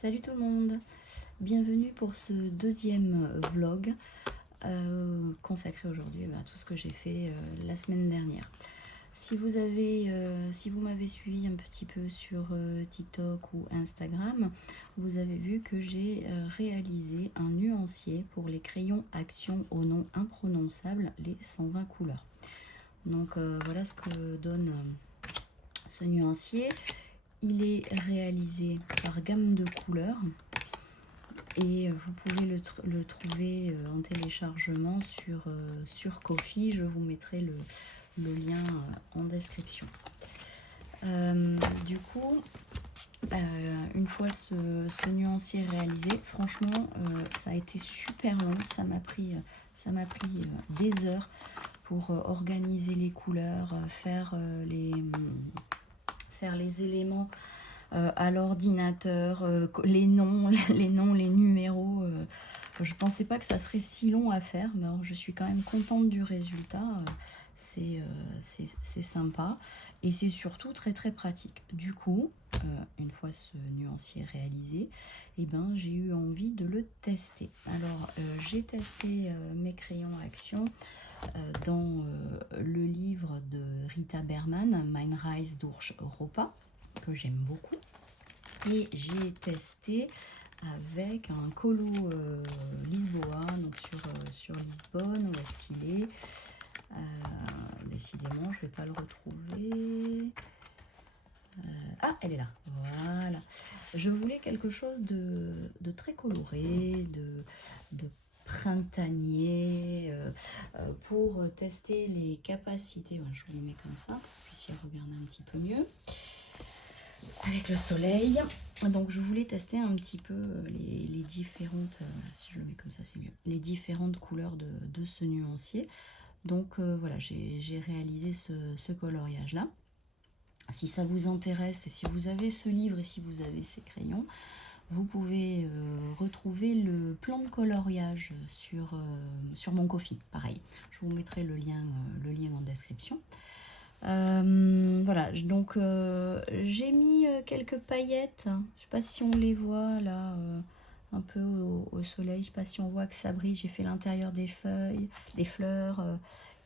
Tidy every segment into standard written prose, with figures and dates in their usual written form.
Salut tout le monde, bienvenue pour ce deuxième vlog consacré aujourd'hui à tout ce que j'ai fait la semaine dernière. Si vous m'avez suivi un petit peu sur TikTok ou Instagram, vous avez vu que j'ai réalisé un nuancier pour les crayons Action au nom imprononçable, les 120 couleurs. Donc voilà ce que donne ce nuancier. Il est réalisé par gamme de couleurs et vous pouvez le trouver en téléchargement sur Ko-fi. Je vous mettrai le lien en description. Du coup, une fois ce nuancier réalisé, franchement, ça a été super long. Ça m'a pris des heures pour organiser les couleurs, faire les éléments à l'ordinateur, les noms, les numéros. Je pensais pas que ça serait si long à faire, mais alors, je suis quand même contente du résultat. C'est sympa et c'est surtout très très pratique. Du coup, une fois ce nuancier réalisé, eh ben, j'ai eu envie de le tester. Alors, j'ai testé mes crayons Action dans le livre de Rita Berman, Mein Reise durch Europa, que j'aime beaucoup. Et j'ai testé avec un colo Lisboa, donc sur Lisbonne. Où est-ce qu'il est, décidément, je ne vais pas le retrouver. Ah, elle est là. Voilà. Je voulais quelque chose de très coloré, de printanier, pour tester les capacités. Voilà, je vous les mets comme ça, pour que vous puissiez regarder un petit peu mieux. Avec le soleil. Donc je voulais tester un petit peu les différentes, si je le mets comme ça c'est mieux, les différentes couleurs de ce nuancier. Donc voilà, j'ai réalisé ce coloriage là. Si ça vous intéresse et si vous avez ce livre et si vous avez ces crayons, vous pouvez retrouver le plan de coloriage sur mon Ko-fi. Pareil, je vous mettrai le lien en description. Voilà, donc j'ai mis quelques paillettes, je sais pas si on les voit là, un peu au soleil, je sais pas si on voit que ça brille. J'ai fait l'intérieur des feuilles, des fleurs,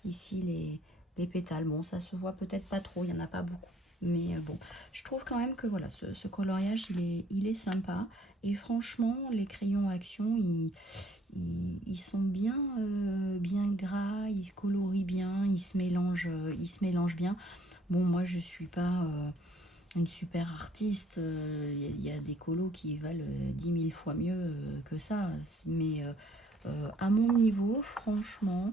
ici les pétales. Bon, ça se voit peut-être pas trop, il y en a pas beaucoup, mais bon, je trouve quand même que voilà, ce coloriage il est sympa. Et franchement, les crayons Action, ils sont bien gras, ils se colorient bien, ils se mélangent bien. Bon, moi je suis pas une super artiste, il y a des colos qui valent 10 000 fois mieux que ça, mais à mon niveau, franchement,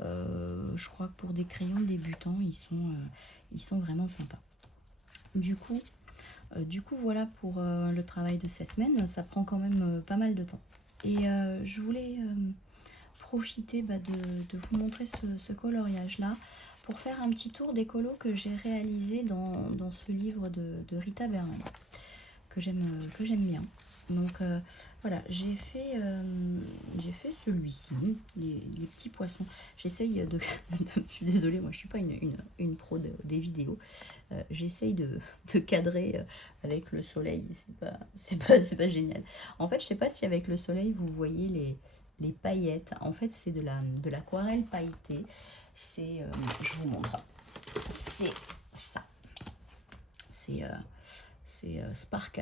je crois que pour des crayons débutants, ils sont vraiment sympas. Du coup, voilà pour le travail de cette semaine. Ça prend quand même pas mal de temps. Et je voulais profiter de vous montrer ce coloriage là pour faire un petit tour des colos que j'ai réalisé dans ce livre de Rita Berman que j'aime bien. Donc voilà, j'ai fait celui-ci, les petits poissons. J'essaye je suis désolée, moi je suis pas une pro des vidéos. J'essaye de cadrer avec le soleil, c'est pas génial. En fait, je sais pas si avec le soleil vous voyez les paillettes. En fait, c'est de l'aquarelle pailletée. C'est, je vous montre, c'est ça. C'est Spark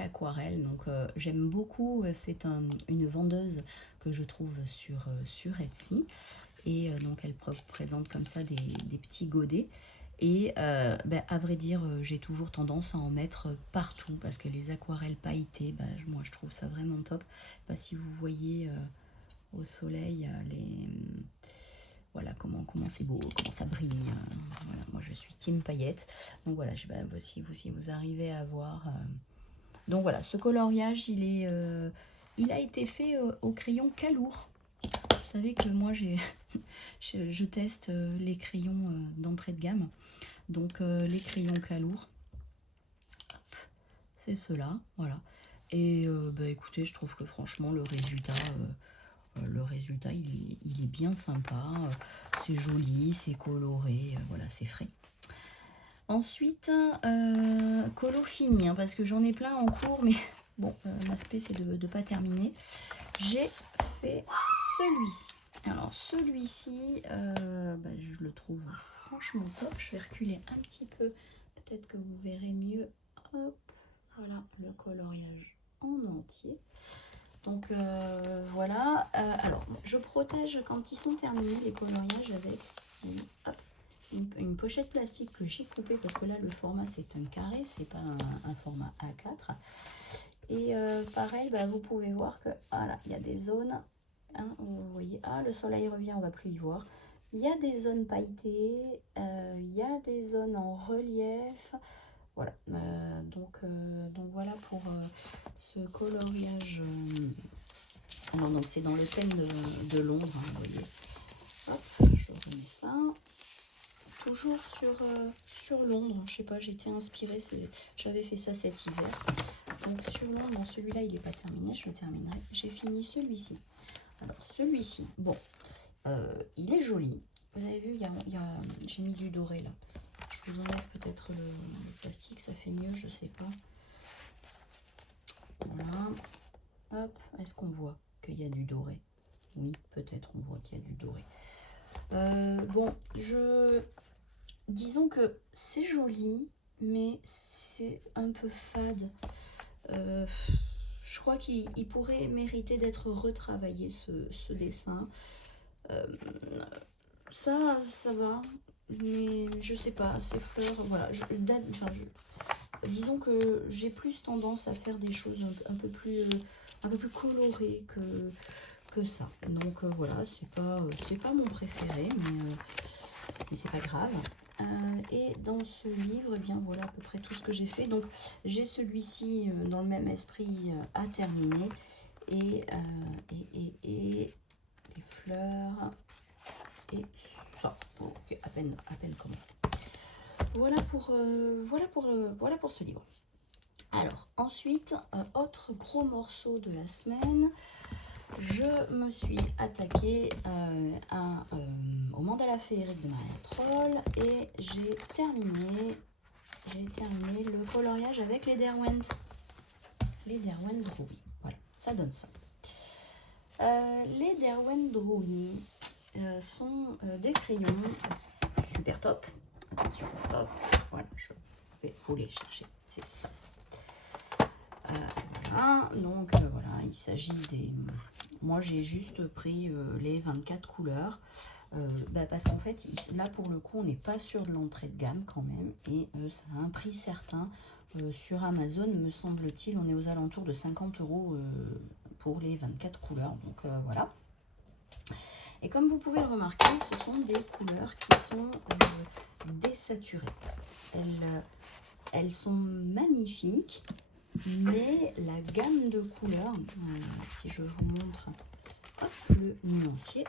Aquarelle. Donc j'aime beaucoup. C'est une vendeuse que je trouve sur Etsy. Et donc elle présente comme ça des petits godets. Et à vrai dire, j'ai toujours tendance à en mettre partout parce que les aquarelles pailletées, moi je trouve ça vraiment top. Pas si vous voyez au soleil voilà comment c'est beau, comment ça brille. Voilà, moi je suis team paillettes. Donc voilà, si vous arrivez à voir. Donc voilà, ce coloriage, il a été fait au crayon Calour. Vous savez que moi je teste les crayons d'entrée de gamme. Donc les crayons Calour, c'est ceux-là, voilà. Et écoutez, je trouve que franchement le résultat il est bien sympa. C'est joli, c'est coloré, voilà, c'est frais. Ensuite, colo fini, hein, parce que j'en ai plein en cours, mais bon, l'aspect c'est de ne pas terminer. J'ai fait celui-ci. Alors celui-ci, je le trouve franchement top. Je vais reculer un petit peu, peut-être que vous verrez mieux. Hop, voilà le coloriage en entier. Donc voilà. Alors je protège quand ils sont terminés les coloriages avec une pochette plastique que j'ai coupée parce que là le format c'est un carré, c'est pas un format A4. Et pareil, vous pouvez voir que voilà, il y a des zones, hein, vous voyez, le soleil revient, on va plus y voir. Il y a des zones pailletées, il y a des zones en relief. Voilà, donc voilà pour ce coloriage. Alors, donc c'est dans le thème de Londres, hein, vous voyez. Hop, je remets ça. Toujours sur Londres, je sais pas, j'ai été inspirée, j'avais fait ça cet hiver. Donc sur Londres, celui-là il n'est pas terminé, je le terminerai. J'ai fini celui-ci. Alors celui-ci, bon, il est joli. Vous avez vu, j'ai mis du doré là. Je vous enlève peut-être le plastique, ça fait mieux, je sais pas. Voilà. Hop, est-ce qu'on voit qu'il y a du doré? Oui, peut-être on voit qu'il y a du doré. Bon, disons que c'est joli, mais c'est un peu fade. Je crois qu'il pourrait mériter d'être retravaillé ce dessin. Ça va, mais je sais pas, ces fleurs, voilà. Disons que j'ai plus tendance à faire des choses un peu plus colorées que ça. Donc voilà, c'est pas mon préféré, mais c'est pas grave. Et dans ce livre, eh bien voilà à peu près tout ce que j'ai fait. Donc j'ai celui-ci dans le même esprit à terminer. Et les fleurs et ça. Ok, à peine commencé. Voilà pour ce livre. Alors ensuite, autre gros morceau de la semaine. Je me suis attaquée au mandala féerique de Maria Troll et j'ai terminé le coloriage avec les Derwent Drawing. Voilà, ça donne ça. Les Derwent Drawing sont des crayons super top. Attention, top. Voilà, je vais vous les chercher. C'est ça. Voilà, donc voilà, il s'agit des... Moi, j'ai juste pris les 24 couleurs. Parce qu'en fait, là, pour le coup, on n'est pas sur de l'entrée de gamme quand même. Et ça a un prix certain. Sur Amazon, me semble-t-il, on est aux alentours de 50 € pour les 24 couleurs. Donc voilà. Et comme vous pouvez le remarquer, ce sont des couleurs qui sont désaturées. Elles sont magnifiques. Mais la gamme de couleurs, si je vous montre le nuancier,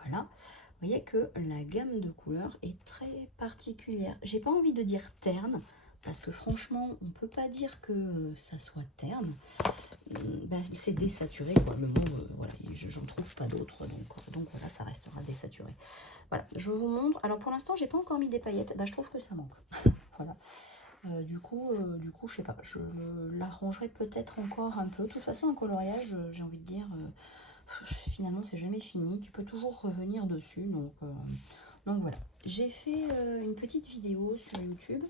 voilà, vous voyez que la gamme de couleurs est très particulière. J'ai pas envie de dire terne, parce que franchement, on peut pas dire que ça soit terne. C'est désaturé, quoi. Le mot, voilà, j'en trouve pas d'autre, donc voilà, ça restera désaturé. Voilà, je vous montre. Alors pour l'instant, j'ai pas encore mis des paillettes, je trouve que ça manque. Voilà. Du coup, je sais pas, je l'arrangerai peut-être encore un peu. De toute façon, un coloriage, j'ai envie de dire, finalement, c'est jamais fini. Tu peux toujours revenir dessus. Donc voilà. J'ai fait une petite vidéo sur YouTube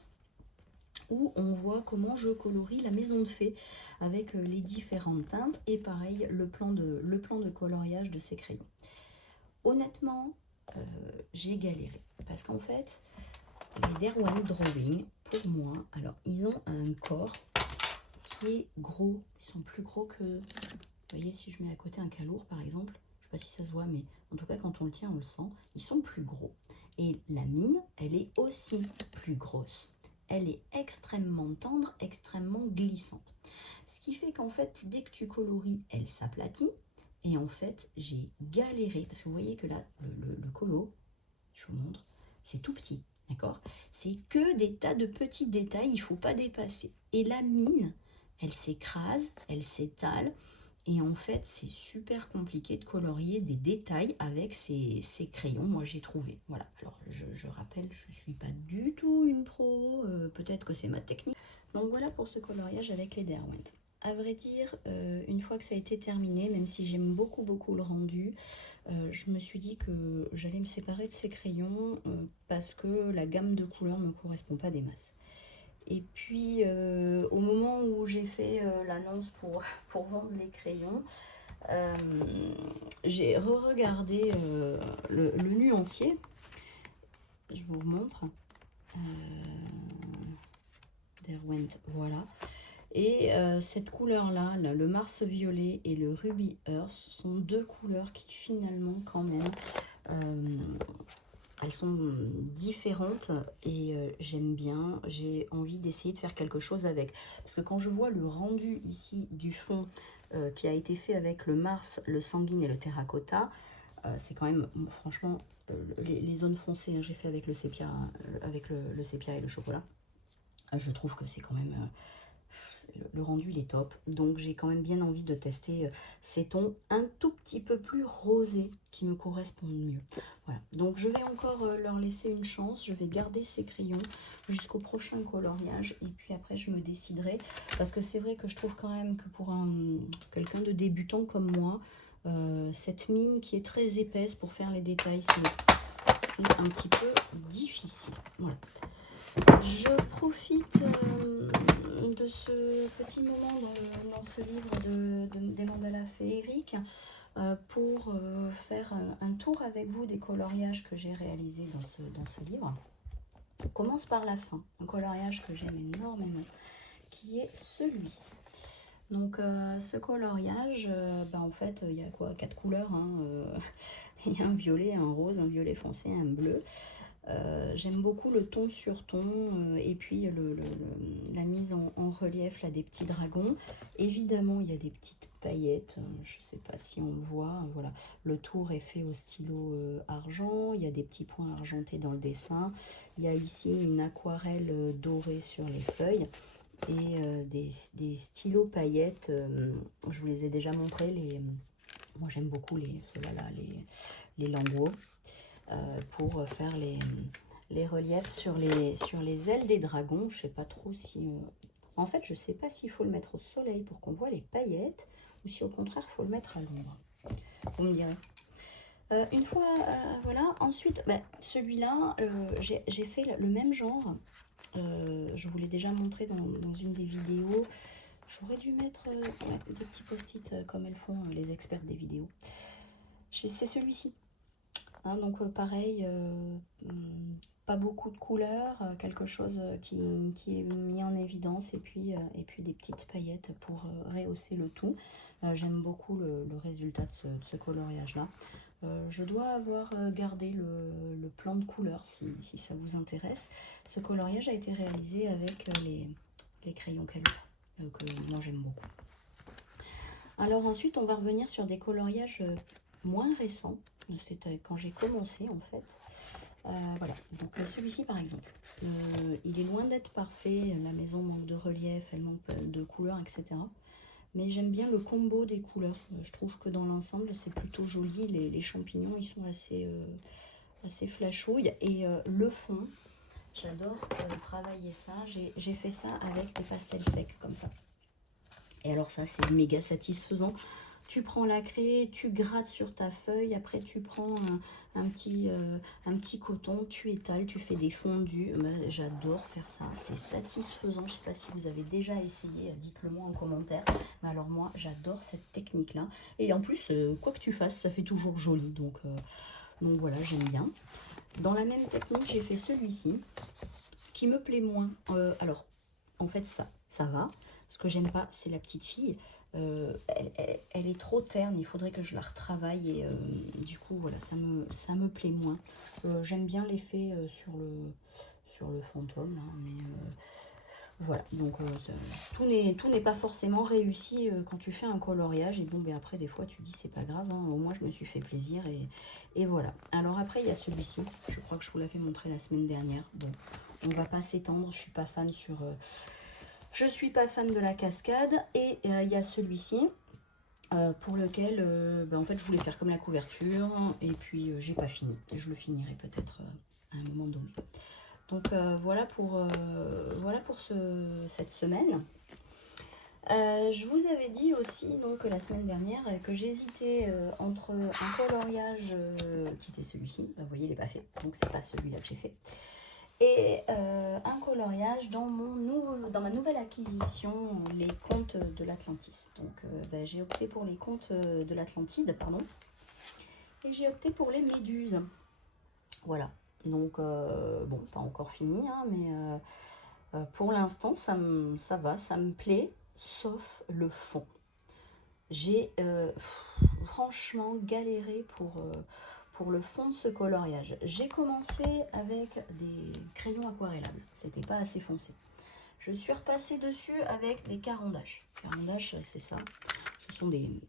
où on voit comment je colorie la maison de fées avec les différentes teintes et pareil, le plan de coloriage de ces crayons. Honnêtement, j'ai galéré parce qu'en fait, les Derwent Drawing, pour moi, alors ils ont un corps qui est gros. Ils sont plus gros que... Vous voyez, si je mets à côté un calour par exemple, je sais pas si ça se voit, mais en tout cas quand on le tient, on le sent. Ils sont plus gros. Et la mine, elle est aussi plus grosse. Elle est extrêmement tendre, extrêmement glissante. Ce qui fait qu'en fait, dès que tu colories, elle s'aplatit. Et en fait, j'ai galéré. Parce que vous voyez que là, le colo, je vous montre, c'est tout petit. D'accord? C'est que des tas de petits détails, il ne faut pas dépasser. Et la mine, elle s'écrase, elle s'étale. Et en fait, c'est super compliqué de colorier des détails avec ces crayons, moi j'ai trouvé. Voilà, alors je rappelle, je ne suis pas du tout une pro, peut-être que c'est ma technique. Donc voilà pour ce coloriage avec les Derwent. à vrai dire, une fois que ça a été terminé, même si j'aime beaucoup le rendu, je me suis dit que j'allais me séparer de ces crayons parce que la gamme de couleurs ne me correspond pas des masses. Et puis, au moment où j'ai fait l'annonce pour vendre les crayons, j'ai re-regardé le nuancier. Je vous montre. Derwent, voilà. Et cette couleur-là, le Mars violet et le Ruby Earth, sont deux couleurs qui finalement quand même, elles sont différentes et j'aime bien. J'ai envie d'essayer de faire quelque chose avec. Parce que quand je vois le rendu ici du fond qui a été fait avec le Mars, le sanguine et le terracotta, c'est quand même, franchement, les zones foncées, hein, j'ai fait avec le sépia, avec le sépia et le chocolat. Je trouve que c'est quand même... le rendu il est top, donc j'ai quand même bien envie de tester ces tons un tout petit peu plus rosés qui me correspondent mieux. Voilà, donc je vais encore leur laisser une chance, je vais garder ces crayons jusqu'au prochain coloriage et puis après je me déciderai, parce que c'est vrai que je trouve quand même que pour quelqu'un de débutant comme moi, cette mine qui est très épaisse pour faire les détails, c'est un petit peu difficile. Voilà. Je profite de ce petit moment dans ce livre des mandalas féeriques pour faire un tour avec vous des coloriages que j'ai réalisés dans ce livre. On commence par la fin, un coloriage que j'aime énormément, qui est celui-ci. Donc ce coloriage, en fait, il y a quoi? 4 couleurs, hein, il y a un violet, un rose, un violet foncé, un bleu. J'aime beaucoup le ton sur ton et puis la mise en relief là, des petits dragons. Évidemment, il y a des petites paillettes, je ne sais pas si on le voit. Voilà. Le tour est fait au stylo argent, il y a des petits points argentés dans le dessin. Il y a ici une aquarelle dorée sur les feuilles et des stylos paillettes. Je vous les ai déjà montrés. Moi, j'aime beaucoup ceux-là, les Languo. Pour faire les reliefs sur les ailes des dragons. Je sais pas trop si... En fait, je sais pas s'il faut le mettre au soleil pour qu'on voit les paillettes ou si au contraire, il faut le mettre à l'ombre. Vous me direz. Une fois, voilà. Ensuite, celui-là, j'ai fait le même genre. Je vous l'ai déjà montré dans une des vidéos. J'aurais dû mettre des petits post-it comme elles font les experts des vidéos. C'est celui-ci. Hein, donc pareil, pas beaucoup de couleurs, quelque chose qui est mis en évidence et puis des petites paillettes pour rehausser le tout. J'aime beaucoup le résultat de ce coloriage là. Je dois avoir gardé le plan de couleurs si ça vous intéresse. Ce coloriage a été réalisé avec les crayons Calou que moi j'aime beaucoup. Alors ensuite on va revenir sur des coloriages moins récents. C'était quand j'ai commencé en fait. Voilà, donc celui-ci par exemple, il est loin d'être parfait, la maison manque de relief, elle manque de couleurs, etc. Mais j'aime bien le combo des couleurs, je trouve que dans l'ensemble c'est plutôt joli, les champignons ils sont assez flashouilles, et le fond, j'adore travailler ça, j'ai fait ça avec des pastels secs comme ça. Et alors ça c'est méga satisfaisant. Tu prends la craie, tu grattes sur ta feuille, après tu prends un petit coton, tu étales, tu fais des fondus. J'adore faire ça, c'est satisfaisant. Je ne sais pas si vous avez déjà essayé, dites-le moi en commentaire. Mais alors moi, j'adore cette technique-là. Et en plus, quoi que tu fasses, ça fait toujours joli. Donc voilà, j'aime bien. Dans la même technique, j'ai fait celui-ci, qui me plaît moins. Alors, en fait, ça va. Ce que j'aime pas, c'est la petite fille. Elle est trop terne, il faudrait que je la retravaille et du coup voilà, ça me plaît moins. J'aime bien l'effet sur le fantôme là, mais voilà, donc tout n'est pas forcément réussi quand tu fais un coloriage. Et bon, ben après des fois tu dis c'est pas grave, hein, au moins je me suis fait plaisir et voilà. Alors après il y a celui-ci, je crois que je vous l'avais montré la semaine dernière. Bon, on va pas s'étendre, je suis pas fan je suis pas fan de la cascade. Et il y a celui-ci pour lequel en fait je voulais faire comme la couverture et puis j'ai pas fini. Je le finirai peut-être à un moment donné. Donc voilà pour cette semaine. Je vous avais dit aussi donc la semaine dernière que j'hésitais entre un coloriage qui était celui-ci, vous voyez il n'est pas fait, donc c'est pas celui-là que j'ai fait, et un coloriage dans ma nouvelle acquisition, les contes de l'Atlantis. Donc j'ai opté pour les contes de l'Atlantide, pardon, et j'ai opté pour les méduses. Voilà, donc bon, pas encore fini, hein, mais pour l'instant ça va, ça me plaît, sauf le fond. J'ai franchement galéré pour le fond de ce coloriage. J'ai commencé avec des crayons aquarellables, c'était pas assez foncé. Je suis repassée dessus avec des carandaches. Carandaches, c'est ça, ce sont des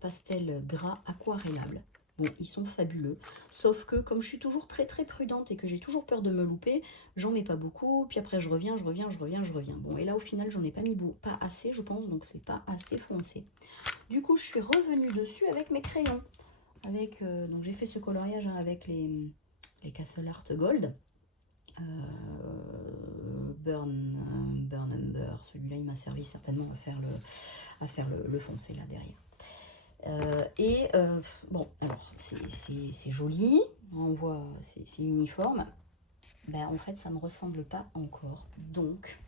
pastels gras aquarellables. Bon, ils sont fabuleux, sauf que comme je suis toujours très très prudente et que j'ai toujours peur de me louper, j'en mets pas beaucoup, puis après je reviens. Bon, et là au final j'en ai pas mis pas assez je pense, donc c'est pas assez foncé. Du coup je suis revenue dessus avec mes crayons. Donc j'ai fait ce coloriage avec les Castle Art Gold. Burn Umber, celui-là il m'a servi certainement à faire le foncé là derrière. Bon, alors c'est joli, on voit, c'est uniforme. Ben, en fait, ça ne me ressemble pas encore. Donc,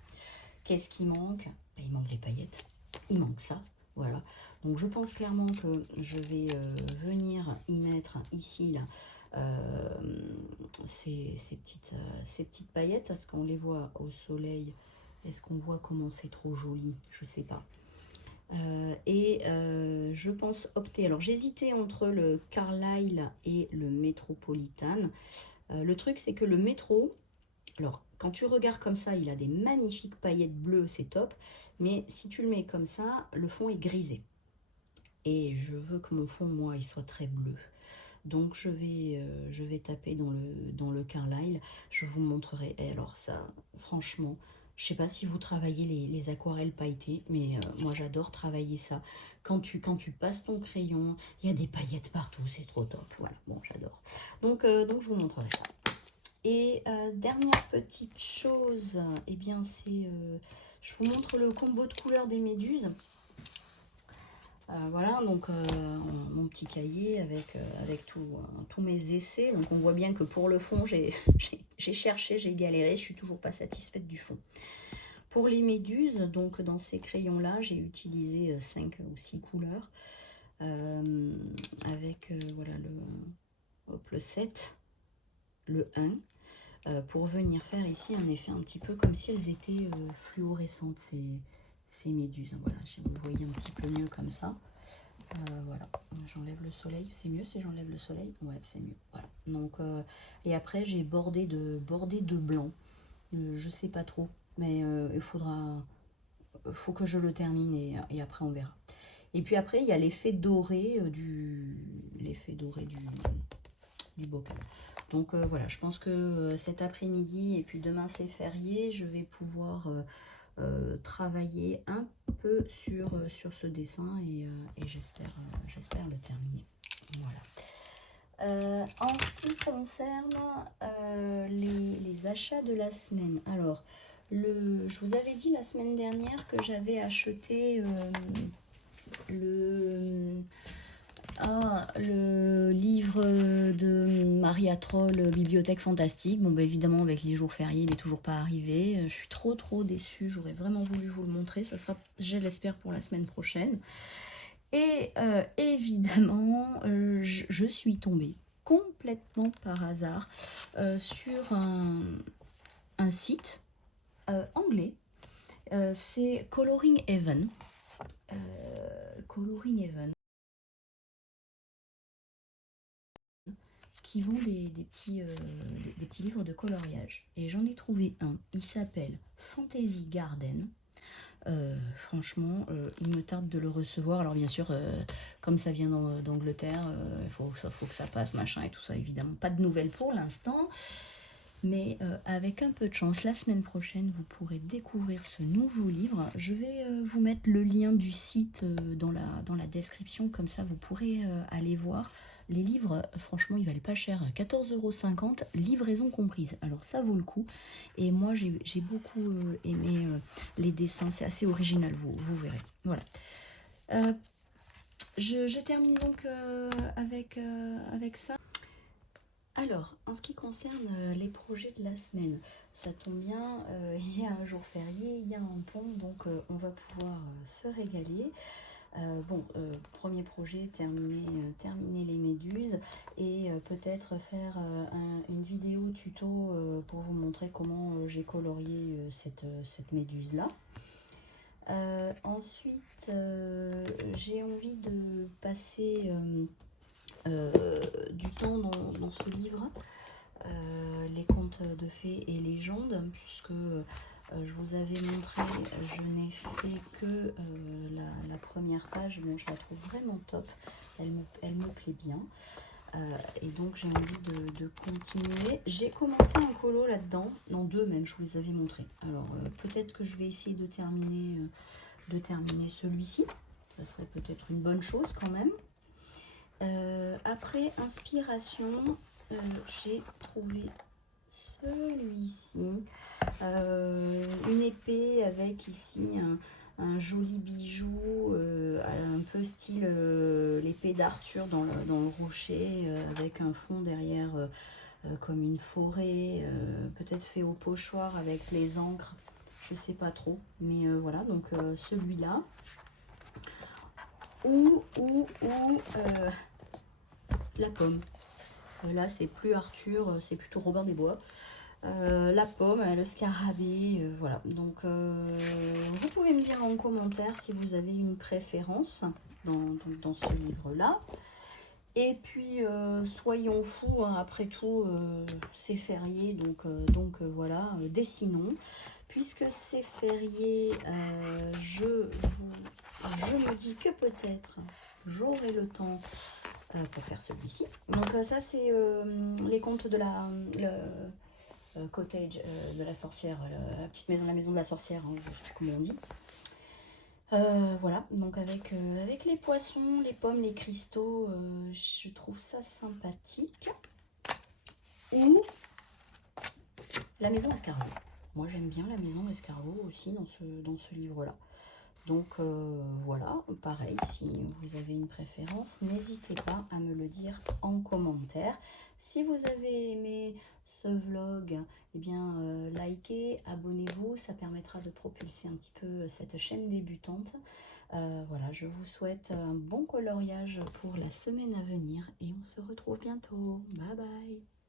qu'est-ce qui manque? Ben, il manque les paillettes. Il manque ça, voilà. Donc, je pense clairement que je vais venir y mettre ici, là, ces petites paillettes. Est-ce qu'on les voit au soleil? Est-ce qu'on voit comment c'est trop joli? Je sais pas. Je pense opter, alors j'hésitais entre le Carlisle et le Metropolitan. Le truc c'est que le métro, alors quand tu regardes comme ça, il a des magnifiques paillettes bleues, c'est top, mais si tu le mets comme ça, le fond est grisé. Et je veux que mon fond, moi, il soit très bleu. Donc je vais taper dans le Carlisle, je vous montrerai. Et alors ça, franchement, je sais pas si vous travaillez les aquarelles pailletées, mais moi j'adore travailler ça. Quand tu passes ton crayon, il y a des paillettes partout, c'est trop top. Voilà, bon, j'adore. Donc je vous montrerai ça. Et dernière petite chose, eh bien c'est, je vous montre le combo de couleurs des méduses. Voilà, donc mon petit cahier avec tous mes essais. Donc on voit bien que pour le fond, j'ai cherché, j'ai galéré, je suis toujours pas satisfaite du fond. Pour les méduses, donc dans ces crayons-là, j'ai utilisé 5 ou 6 couleurs. Avec voilà le 7, le 1, pour venir faire ici un effet un petit peu comme si elles étaient fluorescentes, ces méduses. Voilà, si vous voyez un petit peu mieux comme ça. Voilà, j'enlève le soleil. C'est mieux si j'enlève le soleil? Ouais, c'est mieux. Voilà. Donc, et après, j'ai bordé de blanc. Je sais pas trop, mais il faut que je le termine et après on verra. Et puis après, il y a l'effet doré du bocal. Donc voilà, je pense que cet après-midi et puis demain c'est férié, je vais pouvoir travailler un peu sur ce dessin et j'espère le terminer. Voilà. En ce qui concerne les achats de la semaine, alors je vous avais dit la semaine dernière que j'avais acheté le livre de Maria Troll, Bibliothèque Fantastique. Bon, bah, évidemment, avec les jours fériés, il n'est toujours pas arrivé. Je suis trop déçue. J'aurais vraiment voulu vous le montrer. Ça sera, je l'espère, pour la semaine prochaine. Et évidemment, je suis tombée complètement par hasard sur un site anglais. C'est Coloring Heaven. Coloring Heaven. Qui vont des petits livres de coloriage. Et j'en ai trouvé un, il s'appelle Fantasy Garden. Franchement, il me tarde de le recevoir. Alors bien sûr, comme ça vient d'Angleterre, il faut que ça passe, machin et tout ça, évidemment. Pas de nouvelles pour l'instant. Mais avec un peu de chance, la semaine prochaine, vous pourrez découvrir ce nouveau livre. Je vais vous mettre le lien du site dans la description, comme ça vous pourrez aller voir. Les livres, franchement, ils valaient pas cher, à 14,50 €, livraison comprise. Alors ça vaut le coup. Et moi, j'ai beaucoup aimé les dessins. C'est assez original, vous verrez. Voilà. Je termine donc avec ça. Alors, en ce qui concerne les projets de la semaine, ça tombe bien, il y a un jour férié, il y a un pont, donc on va pouvoir se régaler. Premier projet, terminer les méduses et peut-être faire une vidéo tuto pour vous montrer comment j'ai colorié cette méduse-là. Ensuite, j'ai envie de passer du temps dans ce livre, les contes de fées et légendes, puisque je vous avais montré, je n'ai fait que la première page. Bon, je la trouve vraiment top, elle me plaît bien. Et donc j'ai envie de continuer. J'ai commencé un colo là-dedans, non, deux même, je vous les avais montrés. Alors peut-être que je vais essayer de terminer celui-ci, ça serait peut-être une bonne chose quand même. Après inspiration, j'ai trouvé celui-ci, une épée avec ici un joli bijou, un peu style l'épée d'Arthur dans le rocher, avec un fond derrière comme une forêt, peut-être fait au pochoir avec les encres, je sais pas trop, mais voilà, donc celui-là. Ou la pomme. Là, c'est plus Arthur, c'est plutôt Robin des Bois. La pomme, le scarabée, voilà. Donc, vous pouvez me dire en commentaire si vous avez une préférence dans ce livre-là. Et puis, soyons fous, hein, après tout, c'est férié, donc voilà, dessinons. Puisque c'est férié, je me dis que peut-être j'aurai le temps pour faire celui-ci. Donc ça, c'est les contes de la cottage de la sorcière, la petite maison, la maison de la sorcière, hein, je ne sais plus comment on dit. Voilà, donc avec les poissons, les pommes, les cristaux, je trouve ça sympathique. Ou la maison escargot. Moi j'aime bien la maison escargot aussi dans ce livre-là. Donc voilà, pareil, si vous avez une préférence, n'hésitez pas à me le dire en commentaire. Si vous avez aimé ce vlog, eh bien likez, abonnez-vous, ça permettra de propulser un petit peu cette chaîne débutante. Voilà, je vous souhaite un bon coloriage pour la semaine à venir et on se retrouve bientôt. Bye bye!